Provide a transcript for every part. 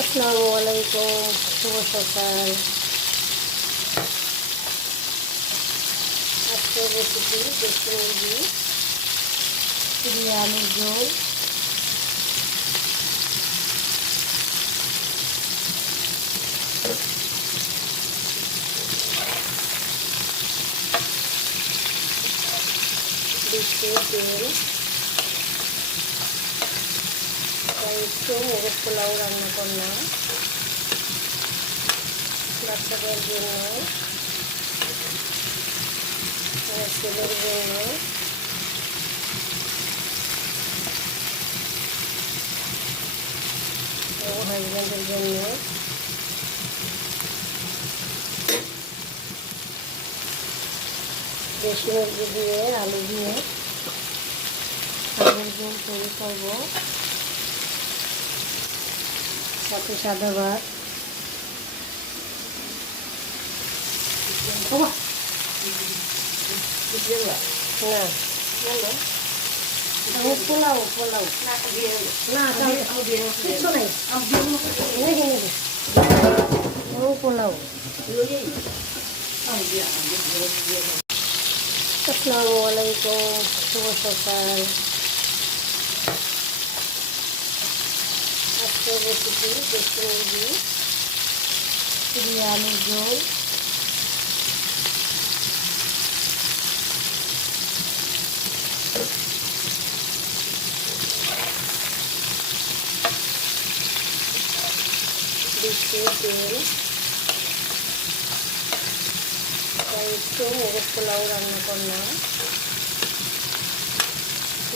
আসসালামু আলাইকুম, শুভ সকাল। আজকের রেসিপি দেশি মুরগি চিংড়ি আলুর ঝোল। দিচ্ছি তেল, তাই একটু মোরগ পোলাও রান্না করলাম বাচ্চাদের জন্য, আমার ছেলের জন্য। এবং হাজব্যান্ডের জন্য। দেশি মুরগি দিয়ে আলু দিয়ে আলুর ঝোল তৈরি করবো, সাথে সাদা ভাত। পোলাও পোলাও না কিছু নাই, পোলাও। আসসালামু আলাইকুম, শুভ সকাল। আজকের রেসিপি দেশি মুরগি চিংড়ি আলুর ঝোল। দিচ্ছি তেল, তাই একটু মোরগ পোলাও রান্না করলাম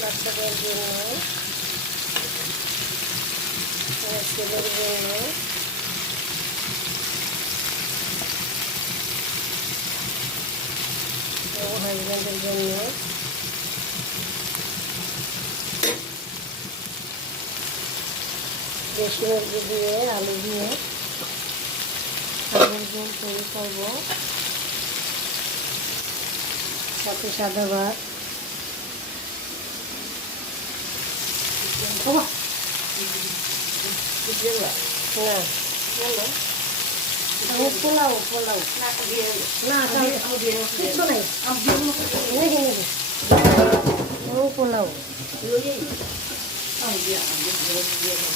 বাচ্চাদের জন্য, আমার ছেলের জন্য। এবং হাজব্যান্ডের জন্য। দেশি মুরগি দিয়ে আলু দিয়ে আলুর ঝোল তৈরি করবো, সাথে সাদা ভাত। পোলাও পোলাও না কিছু নাই, পোলাও।